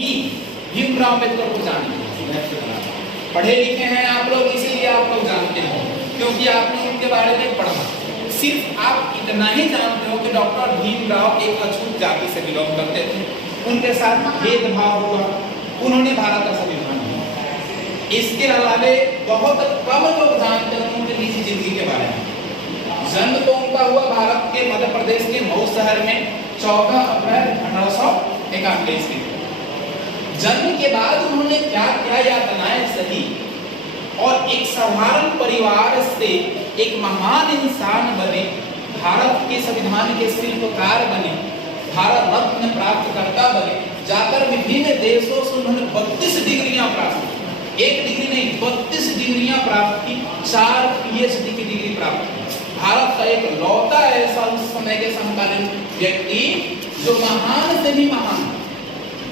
कि भीमराव अम्बेडकर को जानते हैं, पढ़े लिखे हैं आप लोग, इसीलिए आप लोग जानते हो क्योंकि आपने उनके बारे में पढ़ा। सिर्फ आप इतना ही जानते हो कि डॉक्टर भीमराव एक अछूत जाति से बिलोंग करते थे, उनके साथ भेदभाव हुआ, उन्होंने भारत का संविधान दिया। इसके अलावा बहुत कम लोग जानते हैं उनकी निजी जिंदगी के बारे में। जन्म तो उनका हुआ भारत के मध्य प्रदेश के मऊ शहर में 14 अप्रैल 1891 ईस्वी। जन्म के बाद उन्होंने क्या क्या यातनाएं सही और एक साधारण परिवार से एक महान इंसान बने, भारत के संविधान के शिल्पकार बने, भारत रत्न प्राप्त करता बने, जाकर विभिन्न देशों से उन्होंने 32 डिग्रियां प्राप्त की, एक डिग्री नहीं 32 डिग्रियां प्राप्त की, 4 पीएचडी की डिग्री प्राप्त की। भारत का एक लौता ऐसा उस समय के समकालीन व्यक्ति जो महान से भी महान,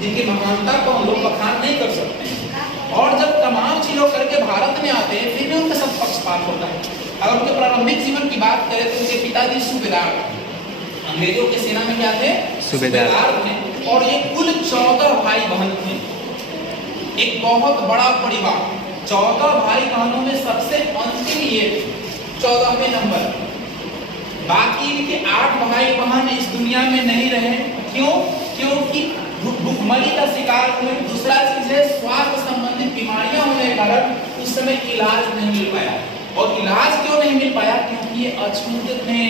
जिनकी महानता को हम लोग बखान नहीं कर सकते हैं। और जब तमाम चीजों करके भारत में आते हैं फिर भी उनका सब पक्षपात होता है। अगर उनके प्रारंभिक जीवन की बात करें तो उनके पिताजी सूबेदार, अंग्रेजों के सेना में क्या थे? सूबेदार थे। और ये कुल 14 भाई बहन थे, एक बहुत बड़ा परिवार। 14 भाई बहनों में सबसे अंतिम ये 14वें नंबर। बाकी इनके 8 भाई बहन इस दुनिया में नहीं रहे। क्यों? क्योंकि भूखमरी का शिकार हुए। दूसरा चीज है स्वास्थ्य संबंधित बीमारियां होने के कारण उस समय इलाज नहीं मिल पाया। और इलाज क्यों नहीं मिल पाया? क्योंकि ये अछूत थे।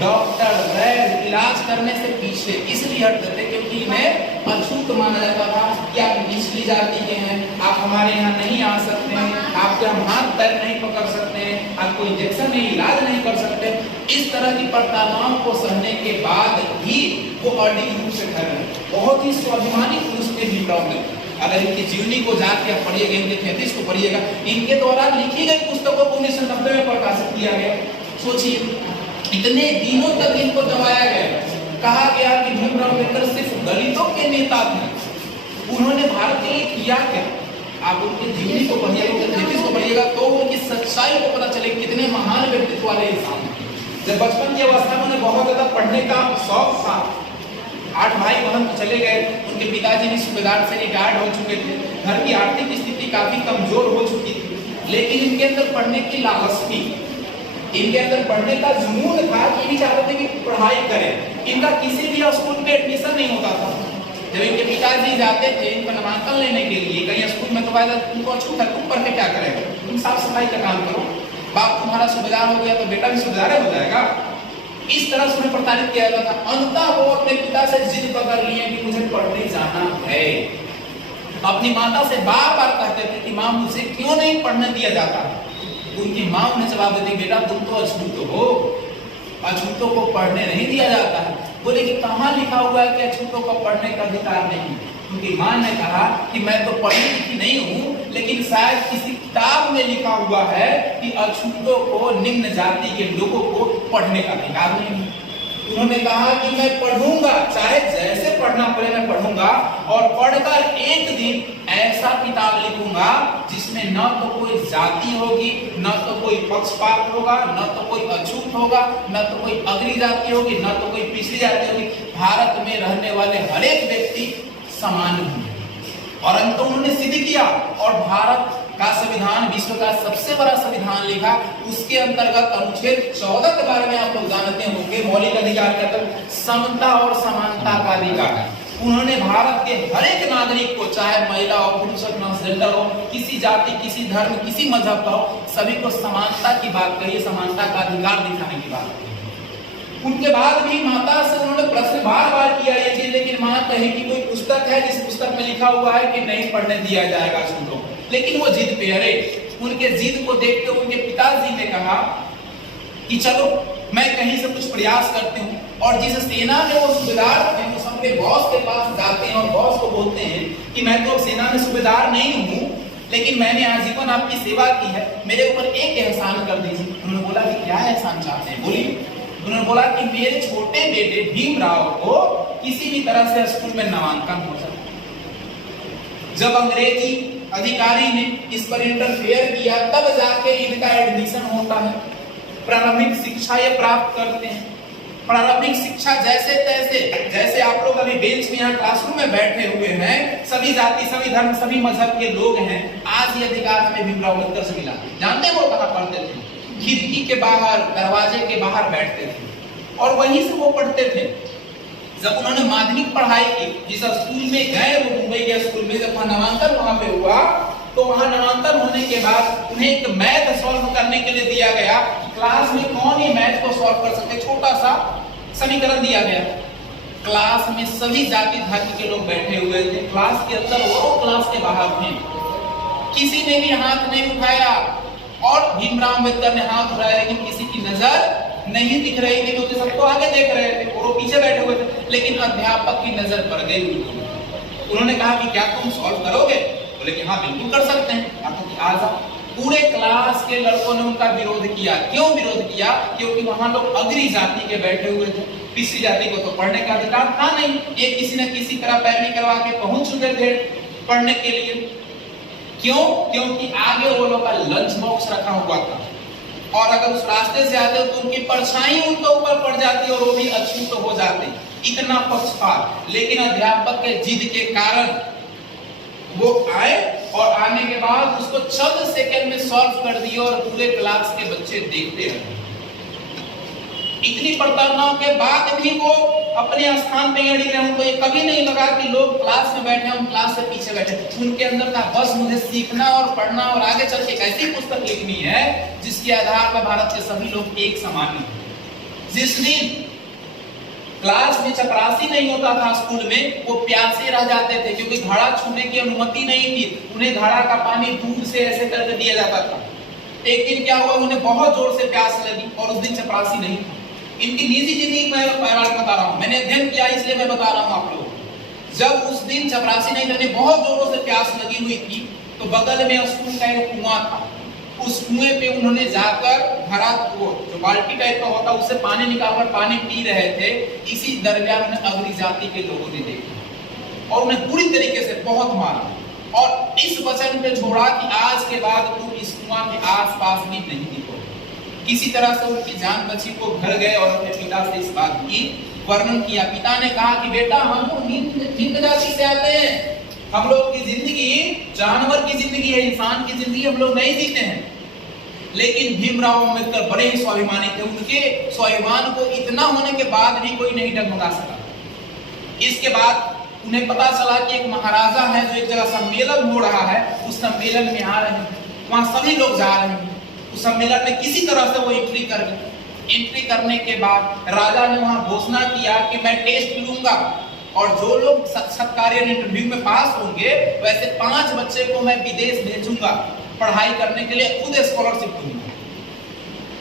डॉक्टर वैद्य इलाज करने से पीछे इसलिए हटते थे क्योंकि इन्हें अछूत माना जाता था कि आप निचली जाति के हैं, आप हमारे यहाँ नहीं आ सकते हैं, आपके हम हाथ पैर नहीं पकड़ सकते हैं, आपको इंजेक्शन नहीं, इलाज नहीं कर सकते। इस तरह की प्रताड़नाओं को सहने के बाद भी वो अडिग रूप से ठहरे। बहुत ही स्वाभिमानी पुरुष थे भीमराव अम्बेडकर। अगर इनकी जीवनी को जाके आप पढ़िएगा, इनके 33 को पढ़िएगा, इनके द्वारा लिखी गई पुस्तकों को 1990 में प्रकाशित किया गया। सोचिए इतने दिनों तक इनको दबाया गया, कहा गया कि भीमराव अम्बेडकर सिर्फ दलितों के नेता थे। उन्होंने भारत के लिए किया क्या? आप उनकी जीवनी को पढ़िएगा, उनके 33 को पढ़िएगा तो उनकी सच्चाई को पता चले कितने महान व्यक्तित्व वाले इंसान थे। जब बचपन की अवस्था में उन्हें बहुत ज्यादा पढ़ने का शौक था। 8 भाई बहन तो चले गए, उनके पिताजी भी सूबेदार से रिटायर्ड हो चुके थे, घर की आर्थिक स्थिति काफी कमजोर हो चुकी थी, लेकिन इनके अंदर पढ़ने की लालच थी, इनके अंदर पढ़ने का जुनून था कि ये चाहते थे कि पढ़ाई करें। इनका किसी भी स्कूल में एडमिशन नहीं होता था। जब इनके पिताजी जाते थे इनका नामांकन लेने के लिए कहीं स्कूल में, तो उनको अछूत है, तुम पढ़ के क्या करेगा, तुम साफ सफाई का काम करो, बाप तुम्हारा सूबेदार हो गया तो बेटा भी सूबेदार हो जाएगा। इस तरह से उन्हें प्रताड़ित किया जाता था। अंततः वो अपने पिता से जिद पकड़ लिए कि मुझे पढ़ने जाना है। अपनी माता से बार बार कहते थे कि माँ मुझे क्यों नहीं पढ़ने दिया जाता। उनकी माँ उन्हें जवाब देती, बेटा तुम तो अछूत हो, अछूतों को पढ़ने नहीं दिया जाता है। बोले कि कहाँ लिखा हुआ है कि अछूतों को पढ़ने का अधिकार नहीं। उनकी माँ ने कहा कि मैं तो पढ़ी लिखी नहीं हूँ, लेकिन शायद किसी किताब में लिखा हुआ है कि अछूतों को, निम्न जाति के लोगों को पढ़ने का अधिकार नहीं। उन्होंने कहा कि मैं पढ़ूंगा, चाहे जैसे पढ़ना पड़े मैं पढ़ूंगा, और पढ़कर एक दिन ऐसा किताब लिखूंगा जिसमें न तो कोई जाति होगी, न तो कोई पक्षपात होगा, न तो कोई अछूत होगा, न तो कोई अगली जाति होगी, न तो कोई पिछड़ी जाति होगी। भारत में रहने वाले हर एक व्यक्ति समान होंगे। और अंत उन्होंने सिद्ध किया और भारत का संविधान विश्व का सबसे बड़ा संविधान लिखा। उसके अंतर्गत अनुच्छेद 14 के बारे में आप लोग जानते होंगे, मौलिक अधिकार का समता और समानता का अधिकार। उन्होंने भारत के हर एक नागरिक को, चाहे महिला हो, पुरुष हो, ट्रांसजेंडर हो, किसी जाति, किसी धर्म, किसी मजहब का हो, सभी को समानता की बात कही, समानता का अधिकार दिखाने की बात कही। उनके बाद भी माता से उन्होंने प्रश्न बार बार किया ये चीज, लेकिन माँ कहे कि कोई पुस्तक है जिस पुस्तक में लिखा हुआ है कि नहीं पढ़ने दिया जाएगा अछूतों को, लेकिन वो जिद पे अड़े। उनके जिद को देखते उनके पिताजी ने कहा कि चलो मैं कहीं से कुछ प्रयास करती हूँ। और जिस सेना में वो सूबेदार थे वो अपने बॉस के पास जाते हैं और बॉस को बोलते हैं कि मैं तो सेना में सूबेदार नहीं हूँ, लेकिन मैंने आजीवन आपकी सेवा की है, मेरे ऊपर एक एहसान कर दीजिए। उन्होंने बोला कि क्या एहसान चाहते हैं, बोलिए। उन्होंने बोला कि मेरे छोटे बेटे भीमराव को किसी भी तरह से स्कूल में नामांकन हो जाए। जब अंग्रेजी अधिकारी ने इस पर इंटरफेयर किया तब जाके इनका एडमिशन होता है, प्रारंभिक शिक्षा ये प्राप्त करते हैं। प्रारंभिक शिक्षा जैसे तैसे, जैसे आप लोग अभी बेंच में यहाँ क्लासरूम में बैठे हुए हैं, सभी जाति, सभी धर्म, सभी मजहब के लोग हैं, आज ये अधिकार हमें भीमराव अम्बेडकर से मिला। जानते हैं वो कहाँ पढ़ते थे? खिड़की के बाहर, दरवाजे के बाहर बैठते थे और वहीं से वो पढ़ते थे। जब उन्होंने माध्यमिक पढ़ाई की, जिस स्कूल में गए, वो मुंबई के स्कूल में, जब नामांकन वहां पे हुआ, तो वहां नामांकन होने के बाद उन्हें एक मैथ सॉल्व करने के लिए दिया गया। क्लास में कौन ये मैथ को सॉल्व कर सकते, छोटा सा समीकरण दिया गया। क्लास में सभी जाति धर्म के लोग बैठे हुए थे, क्लास के अंदर वो, क्लास के बाहर थे, किसी ने भी हाथ नहीं उठाया। और भीमराव अम्बेडकर ने हाथ उठाया, लेकिन किसी की नजर नहीं दिख रही थी, क्योंकि सबको आगे देख रहे थे और वो पीछे बैठे हुए थे। लेकिन अध्यापक की नजर पड़ गई उन्होंने कहा कि क्या तुम सॉल्व करोगे? बोले कि हाँ बिल्कुल कर सकते हैं, आप तो आ जाओ। पूरे क्लास के लड़कों ने उनका विरोध किया। क्यों विरोध किया? क्योंकि वहां लोग अग्री जाति के बैठे हुए थे, पिछड़ी जाति को तो पढ़ने का अधिकार था नहीं। ये किसी न किसी तरह पैरवी करवा के पहुंच चुके थे पढ़ने के लिए। क्यों? क्योंकि आगे वो लोग का लंच बॉक्स रखा हुआ था और अगर उस रास्ते से आते तो उनकी परछाई उनके ऊपर पड़ जाती और वो भी अछूत हो जाते। इतना पक्षपात। लेकिन अध्यापक के जिद के कारण वो आए और आने के बाद उसको चंद सेकंड में सॉल्व कर दिया और पूरे क्लास के बच्चे देखते रहे। इतनी प्रताड़नाओं के बाद भी वो अपने स्थान पे अड़ी रहे। उनको ये कभी नहीं लगा कि लोग क्लास में बैठे, हम क्लास से पीछे बैठे। उनके अंदर था बस मुझे सीखना और पढ़ना और आगे चल के एक ऐसी पुस्तक लिखनी है जिसके आधार पर भारत के सभी लोग एक समान हैं। जिस दिन क्लास में चपरासी नहीं होता था स्कूल में, वो प्यासे रह जाते थे क्योंकि घड़ा छूने की अनुमति नहीं थी। उन्हें घड़ा का पानी दूर से ऐसे करके दिया जाता था। एक दिन क्या हुआ, उन्हें बहुत जोर से प्यास लगी और उस दिन चपरासी नहीं था। इनकी निजी जिंदगी मैं बता रहा हूँ, मैंने अध्ययन किया इसलिए मैं बता रहा हूँ आप लोगों को। जब उस दिन चपरासी नहीं था, बहुत जोरों से प्यास लगी हुई थी, तो बगल में स्कूल का एक कुआं था। उस कुएं पे उन्होंने जाकर भरा, वो जो बाल्टी टाइप का होता उससे पानी निकालकर पानी पी रहे थे। इसी दरमियान उन्हें अग्नि जाति के लोगों ने देखा और उन्हें पूरी तरीके से बहुत मारा और इस वचन पे छोड़ा कि आज के बाद तुम इस कुआं के आसपास भी नहीं दिखो। किसी तरह से उनकी जान बची, को घर गए और अपने पिता से इस बात की वर्णन किया। पिता ने कहा कि बेटा हम लोग निम्न जाति से आते हैं, हम लोग की जिंदगी जानवर की जिंदगी है, इंसान की जिंदगी हम लोग नहीं जीते हैं। लेकिन भीमराव अम्बेडकर बड़े ही स्वाभिमानी थे। उनके स्वाभिमान को इतना होने के बाद भी कोई नहीं डगमगा सका। इसके बाद उन्हें पता चला कि एक महाराजा है जो एक जगह सम्मेलन हो रहा है, उस सम्मेलन में आ रहे हैं, वहां सभी लोग जा रहे हैं। उस सम्मेलन में किसी तरह से वो एंट्री कर गए। एंट्री करने के बाद राजा ने वहां घोषणा किया कि मैं टेस्ट लूंगा और जो लोग साक्षात्कार इंटरव्यू में पास होंगे वैसे 5 बच्चे को मैं विदेश भेजूंगा पढ़ाई करने के लिए, खुद स्कॉलरशिप दूंगा।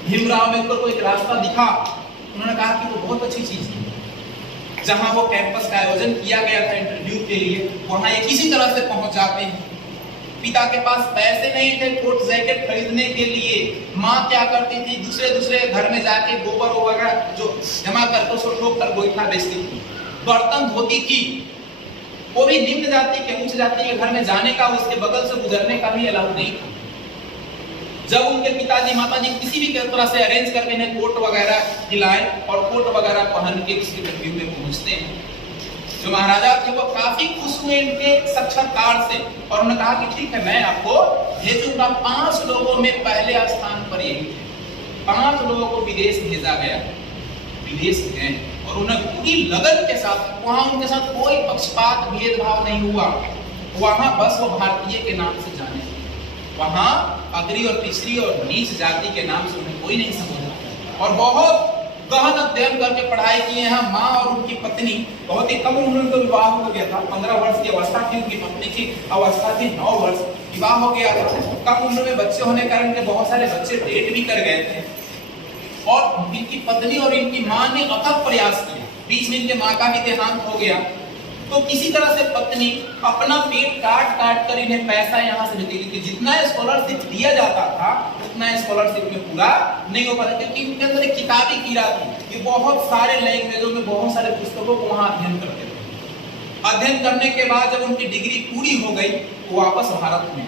भीमराव अम्बेडकर को एक रास्ता दिखा। उन्होंने कहा कि वो बहुत अच्छी चीज है। जहां वो कैंपस का आयोजन किया गया था इंटरव्यू के लिए, वहां ये किसी तरह से पहुंच जाते हैं। पिता के पास पैसे नहीं थे कोट जैकेट खरीदने के लिए। माँ क्या करती थी, दूसरे घर में जाके गोबर वगैरह जो जमा करके उसको ठोक कर गोईठा बेचती थी, बर्तन धोती थी। वो भी निम्न जाति के, उच्च जाति के घर में जाने का, उसके बगल से गुजरने का भी अलाउ नहीं था। जब उनके पिताजी माताजी किसी भी तरह से अरेंज करके इन्हें कोट वगैरह दिलाए और कोट वगैरह पहन के उसके इंटरव्यू में पहुंचते हैं। जो महाराजा थे वो काफी खुश हुए इनके साक्षात्कार से और उन्होंने कहा कि ठीक है मैं आपको भेजूंगा। 5 लोगों में पहले स्थान पर यही थे। 5 लोगों को विदेश भेजा गया। विदेश गए और उन्हें पूरी लगन के साथ, वहां उनके साथ कोई पक्षपात भेदभाव नहीं हुआ। वहां बस वो भारतीय के नाम से जाने, वहां अग्री और पिछड़ी और नीच जाति के नाम से उन्हें कोई नहीं समझा और बहुत गहन अध्ययन करके पढ़ाई किए हैं। माँ और उनकी पत्नी बहुत ही कम उम्र में उनका विवाह हो गया था। 15 वर्ष की अवस्था थी, उनकी पत्नी की अवस्था थी 9 वर्ष, विवाह हो गया था। कम उम्र में बच्चे होने के कारण बहुत सारे बच्चे डेट भी कर गए थे और इनकी पत्नी और इनकी माँ ने अथक प्रयास किया। बीच में इनके माँ का भी देहांत हो गया, तो किसी तरह से पत्नी अपना पेट काट कर इन्हें पैसा यहाँ से देती थी। जितना स्कॉलरशिप दिया जाता था उतना स्कॉलरशिप में पूरा नहीं हो पाता, क्योंकि इनके अंदर एक किताबी कीड़ा थी कि बहुत सारे लैंग्वेजों में बहुत सारे पुस्तकों को वहां अध्ययन करते थे। अध्ययन करने के बाद जब उनकी डिग्री पूरी हो गई वो वापस भारत में,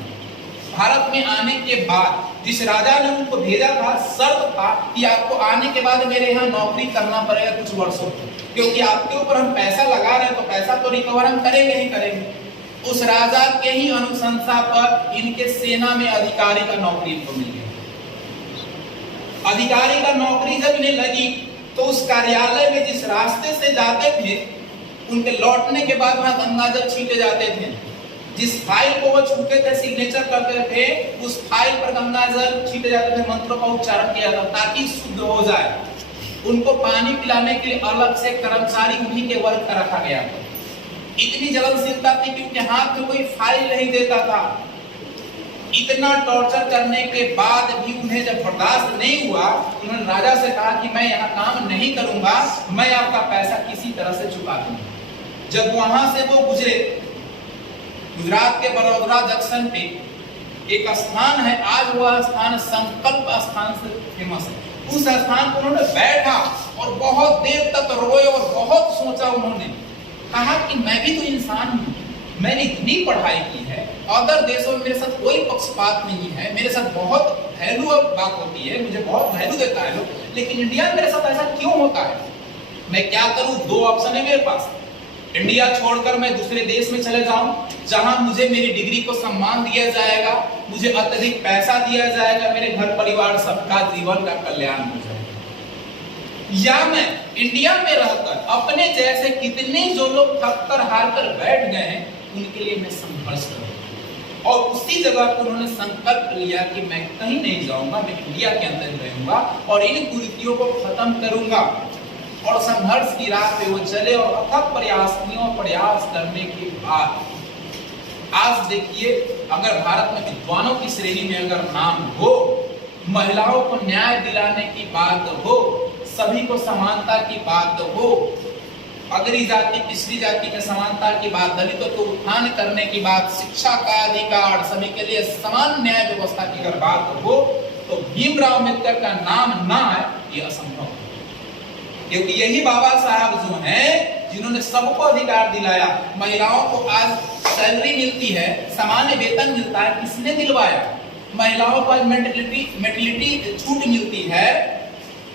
भारत में आने के बाद जिस राजा ने उनको भेजा था, शर्त था कि आपको आने के बाद मेरे यहाँ नौकरी करना पड़ेगा कुछ वर्षों, क्योंकि आपके ऊपर हम पैसा लगा रहे हैं तो पैसा तो रिकवर हम करेंगे ही करेंगे। उस राजा के ही अनुशंसा पर इनके सेना में अधिकारी का नौकरी इनको मिल गया। अधिकारी का नौकरी जब इन्हें लगी तो उस कार्यालय में जिस रास्ते से जाते थे, उनके लौटने के बाद वहां गंगाजल छींटे जाते थे। जिस फाइल को वो छूते थे, सिग्नेचर करते थे, उस फाइल पर गंगाजल छींटे जाते थे, मंत्रों का उच्चारण किया जाता ताकि शुद्ध हो जाए। उनको पानी पिलाने के लिए अलग से कर्मचारी उन्हीं के वर्ग का रखा गया। इतनी जलनशीलता थी कि उनके हाथ में कोई फाइल नहीं देता था। इतना टॉर्चर करने के बाद भी उन्हें जब बर्दाश्त नहीं हुआ, उन्होंने राजा से कहा कि मैं यहाँ काम नहीं करूंगा, मैं आपका पैसा किसी तरह से चुका दूंगा। जब वहां से वो गुजरे, गुजरात के बड़ौदा जंक्शन पे एक स्थान है, आज वह स्थान संकल्प स्थान से फेमस है। उस स्थान पर उन्होंने बैठा और बहुत देर तक रोए और बहुत सोचा। उन्होंने कहा कि मैं भी तो इंसान हूँ, मैंने इतनी पढ़ाई की है, अदर देशों में मेरे साथ कोई पक्षपात नहीं है, मेरे साथ बहुत वैल्यू बात होती है, मुझे बहुत वैल्यू देता है लोग, लेकिन इंडिया में मेरे साथ ऐसा क्यों होता है? मैं क्या करूं? दो ऑप्शन है मेरे पास। इंडिया छोड़कर मैं दूसरे देश में चले जाऊं जहां मुझे मेरी डिग्री को सम्मान दिया जाएगा, मुझे अत्यधिक पैसा दिया जाएगा, मेरे घर परिवार सबका जीवन का कल्याण हो जाएगा, या मैं इंडिया में रहकर अपने जैसे कितने जो लोग थक कर हार कर बैठ गए हैं उनके लिए मैं संघर्ष करूंगा। और उसी जगह पर उन्होंने संकल्प लिया कि मैं कहीं नहीं जाऊंगा, मैं इंडिया के अंदर रहूंगा और इन कुरीतियों को खत्म करूंगा। और संघर्ष की राह पे वो चले और अथक प्रयास करने के बाद आज देखिए, अगर भारत में विद्वानों की श्रेणी में अगर नाम हो, महिलाओं को न्याय दिलाने की बात हो, सभी को समानता की बात हो, अगरी जाति पिछड़ी जाति में समानता की बात, दलितों को उत्थान करने की बात, शिक्षा का अधिकार, सभी के लिए समान न्याय व्यवस्था की अगर बात हो, तो भीमराव अम्बेडकर का नाम ना आए ये असंभव है। क्योंकि यही बाबा साहब जो हैं जिन्होंने सबको अधिकार दिलाया। महिलाओं को आज सैलरी मिलती है, सामान्य वेतन मिलता है, किसने दिलवाया? महिलाओं को मेटर्निटी छूट मिलती है,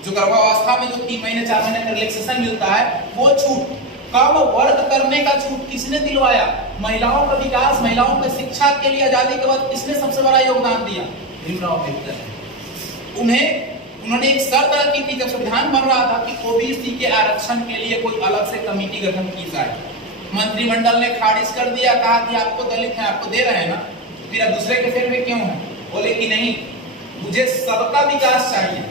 जो गर्भावस्था में जो 3 महीने 4 महीने का रिलैक्सेशन मिलता है, वो छूट कम वर्क करने का छूट किसने दिलवाया? महिलाओं का विकास, महिलाओं की शिक्षा के लिए आजादी के बाद किसने सबसे बड़ा योगदान दिया? भीमराव अम्बेडकर। उन्होंने एक शर्त रखी थी जब संविधान बन रहा था कि ओबीसी के आरक्षण के लिए कोई अलग से कमेटी गठन की जाए। मंत्रिमंडल ने खारिज कर दिया, कहा कि आपको दलित है, आपको दे रहे हैं ना, फिर अब दूसरे के फेर में क्यों है? बोले कि नहीं, मुझे सबका विकास चाहिए,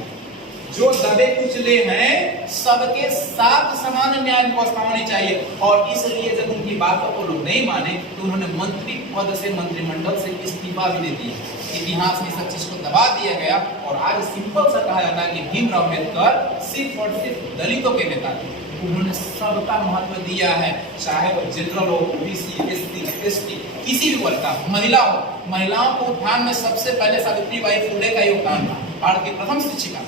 जो दबे कुचले हैं सबके साथ समान न्याय व्यवस्था होनी चाहिए। और इसलिए जब उनकी बातों को लोग नहीं माने तो उन्होंने मंत्री पद से, मंत्रिमंडल से इस्तीफा भी दे दिया। इतिहास में सब चीज को दबा दिया गया और आज सिंपल सा कहा जाता है कि भीमराव अम्बेडकर सिर्फ और सिर्फ दलितों के नेता थे। उन्होंने सबका महत्व दिया है, चाहे वो जनरल हो, ओबीसी, एससी, एसटी, किसी भी वर्ग का, महिला हो। महिलाओं को उत्थान में सबसे पहले सावित्रीबाई फुले का योगदान था, भारत की प्रथम शिक्षिका,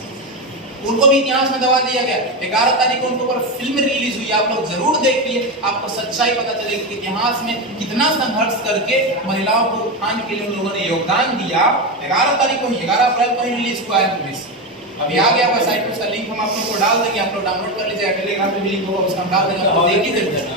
उनको भी इतिहास में दबा दिया गया। 11 तारीख को उनके ऊपर फिल्म रिलीज हुई, आप लोग जरूर देखिए, आपको सच्चाई पता चलेगी कि इतिहास में कितना संघर्ष करके महिलाओं को उत्थान के लिए उन लोगों ने योगदान दिया। 11 तारीख को, 11 अप्रैल को ही रिलीज हुआ है मूवी। अभी आ गया वेबसाइट पे, उसका लिंक हम आप लोगों को डाल देंगे, आप लोग डाउनलोड कर लीजिएगा, टेलीग्राम पे भी लिंक होगा, उसका हम डाल देंगे, आप लोग देखिए जरूर।